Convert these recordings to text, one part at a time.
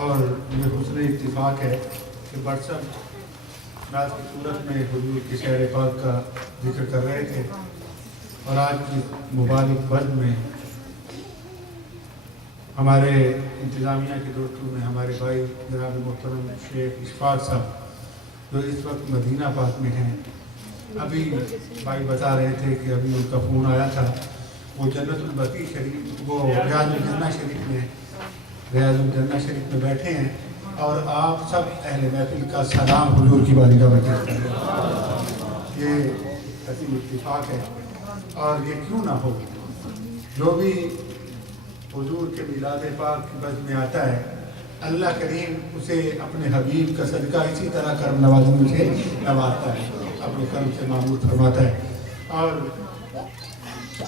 اور یہ حسن اتفاق ہے کہ WhatsApp ناز کی صورت میں حضور کے شہر پاک کا ذکر کر رہے تھے، اور آج کی مبارک بد میں ہمارے انتظامیہ کے دوستوں میں ہمارے بھائی جناب محترم شیخ اشفاق صاحب جو اس وقت مدینہ پاک میں ہیں، ابھی بھائی بتا رہے تھے کہ ابھی ان کا فون آیا تھا، وہ جنت البقیع شریف، وہ ریاض الجنہ شریف میں بیٹھے ہیں، اور آپ سب اہل محفل کا سلام حضور کی بارگاہ میں پیش کریں۔ یہ عظیم اتفاق ہے، اور یہ کیوں نہ ہو، جو بھی حضور کے میلاد پاک کی بز میں آتا ہے، اللہ کریم اسے اپنے حبیب کا صدقہ اسی طرح کرم نوازی سے نوازتا ہے، اپنے کرم سے معمور فرماتا ہے۔ اور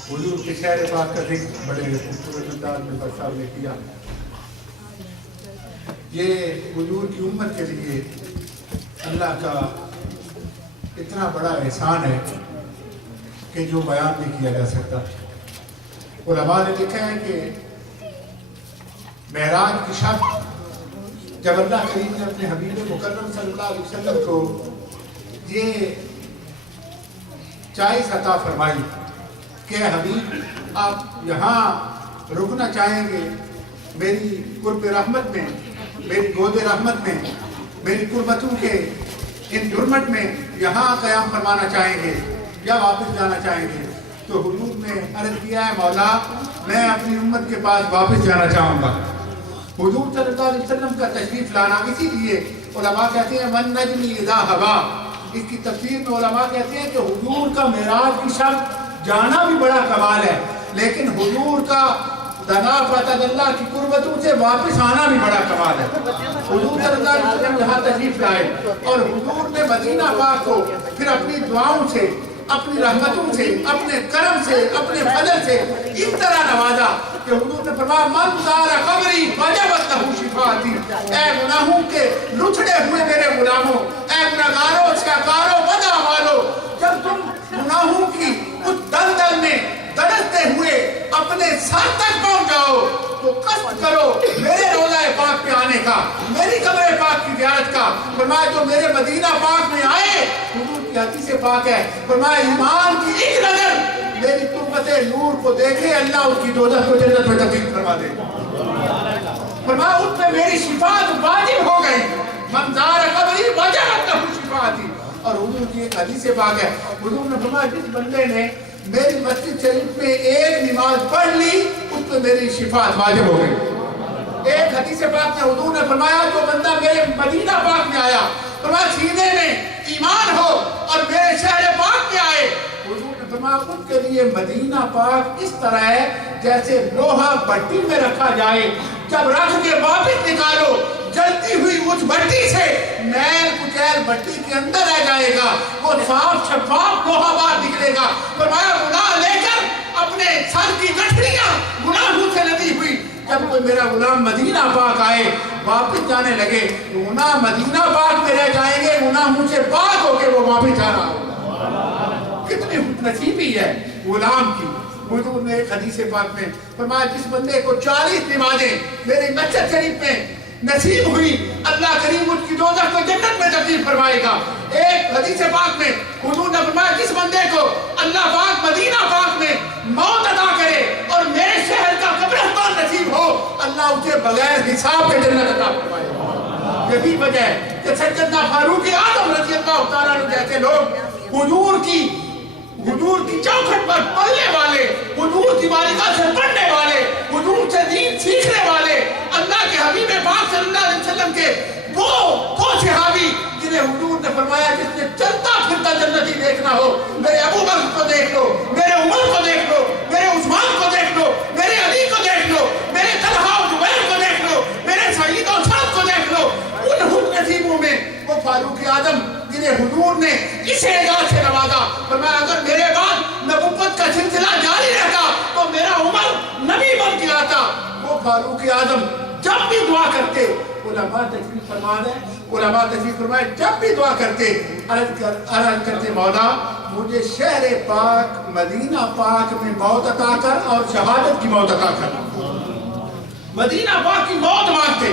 حضور کے شہر پاک کا ذکر بڑے خوبصورت انداز میں صاحب نے کیا۔ یہ حضور کی امت کے لیے اللہ کا اتنا بڑا احسان ہے کہ جو بیان نہیں کیا جا سکتا۔ علماء نے لکھا ہے کہ معراج کی شب جب اللہ کریم نے اپنے حبیب مکرم صلی اللہ علیہ وسلم کو یہ چائس عطا فرمائی کہ حبیب آپ یہاں رکنا چاہیں گے میری قرب رحمت میں، میری گود رحمت میں، میری قربتوں کے ان جرمت میں یہاں قیام فرمانا چاہیں گے یا واپس جانا چاہیں گے؟ تو حضور نے عرض کیا ہے مولا میں اپنی امت کے پاس واپس جانا چاہوں گا۔ حضور صلی اللہ علیہ وسلم کا تشریف لانا، اسی لیے علماء کہتے ہیں وَالنَّجْمِ إِذَا هَوَىٰ، اس کی تفسیر میں علماء کہتے ہیں کہ حضور کا معراج کی شب جانا بھی بڑا کمال ہے، لیکن حضور کا دنا فتح اللہ کی قربتوں سے واپس آنا بھی بڑا کمال ہے۔ حضور صلی اللہ علیہ وسلم یہاں تشریف لائے، اور حضور نے مدینہ پاک کو پھر اپنی دعاؤں سے، اپنی رحمتوں سے، اپنے کرم سے، اپنے فضل سے اس طرح نوازا کہ حضور نے فرمایا من زار قبری وجبت لہ شفاعتی، اے گناہوں کے لچھڑے ہوئے میرے غلاموں، اے گناہگاروں، شیکاروں، بد اعمالوں، جب تم گناہوں کی اس دلدل میں دڑکتے ہوئے اپنے سر تک پہنچ جاؤ تو قصد کرو میرے روضہ پاک پہ آنے کا، میری قبر پاک کی زیارت کا۔ فرمایا جو میرے مدینہ پاک میں آئے، حضور کی حدیث پاک ہے، فرمایا ایمان کی ایک نظر میری تربت نور کو دیکھے اللہ اس کی دوزخ کو جنت میں تبدیل فرما دے۔ فرمایا اس میں میری شفاعت واجب ہو گئی، من زار قبری وجبت لہ شفاعتی۔ اور حضور کی ایک حدیث پاک ہے، حضور نے فرمایا جس بندے نے میری مسجد شریف میں ایک نماز پڑھ لی اس پہ میری شفاعت واجب ہو گئی۔ ایک حدیث پاک میں حضور نے فرمایا جو بندہ میرے مدینہ پاک میں آیا، فرمایا سینے میں ایمان ہو اور میرے شہر پاک میں آئے، حضور نے فرمایا ان کے لیے مدینہ پاک اس طرح ہے جیسے لوہا بھٹی میں رکھا جائے، جب رکھ کے واپس نکالو جلتی ہوئی اس بھٹی سے میل کچیل بھٹی کے اندر رہ جائے گا، وہ صاف شفاف لوہا باہر نکلے گا۔ فرمایا گناہ لے کر اپنے سر کی گٹھڑیاں گناہوں سے لدی ہوئی، جب کوئی میرا غلام مدینہ پاک آئے واپس جانے لگے گناہ مدینہ پاک میں رہ جائیں گے، گناہوں سے پاک ہو کے وہ واپس جا رہا ہوگا۔ کتنی نصیبی ہے غلام کی۔ حضور نے ایک حدیث پاک میں فرمایا جس بندے کو 40 نمازیں میری مسجد شریف میں نصیب ہوئی اللہ کریم اس کی دوزخ کو جنت میں تبدیل فرمائے گا۔ ایک حدیث پاک میں حضور نے فرمایا جس بندے کو اللہ پاک مدینہ پاک میں موت عطا کرے اور میرے شہر کا قبرستان نصیب ہو، اللہ اسے بغیر حساب کے جنت عطا فرمائے گا۔ یہی وجہ ہے کہ سیدنا فاروق اعظم رضی اللہ تعالیٰ عنہ جیسے لوگ حضور کی چوکھٹ پر پلنے والے، حضور کی بارگاہ سے پڑھنے والے، حضور سے دین سیکھنے والے، اللہ کے حبیب پاک صلی اللہ علیہ وسلم کے وہ صحابی جنہیں حضور نے فرمایا جس نے چلتا پھرتا جنتی دیکھنا ہو، میرے ابو بکر کو دیکھ لو، میرے عمر کو دیکھ لو، میرے عثمان کو دیکھ لو، میرے علی کو دیکھ لو، میرے طلحہ و زبیر کو دیکھ لو، میرے سعید و سعد کو دیکھ لو، ان خوش نصیبوں میں وہ فاروق اعظم جنہیں حضور نے اس اعزاز سے نوازا۔ فرمایا اگر میرے بعد نبوت کا سلسلہ جاری رہتا تو میرا عمر نبی بن کے آتا۔ وہ فاروق اعظم جب بھی دعا کرتے، علماء تشریف فرمائے جب بھی دعا کرتے عرض کرتے مولا مجھے شہر پاک مدینہ پاک میں موت عطا کر اور شہادت کی موت عطا کر۔ مدینہ پاک کی موت مانگتے،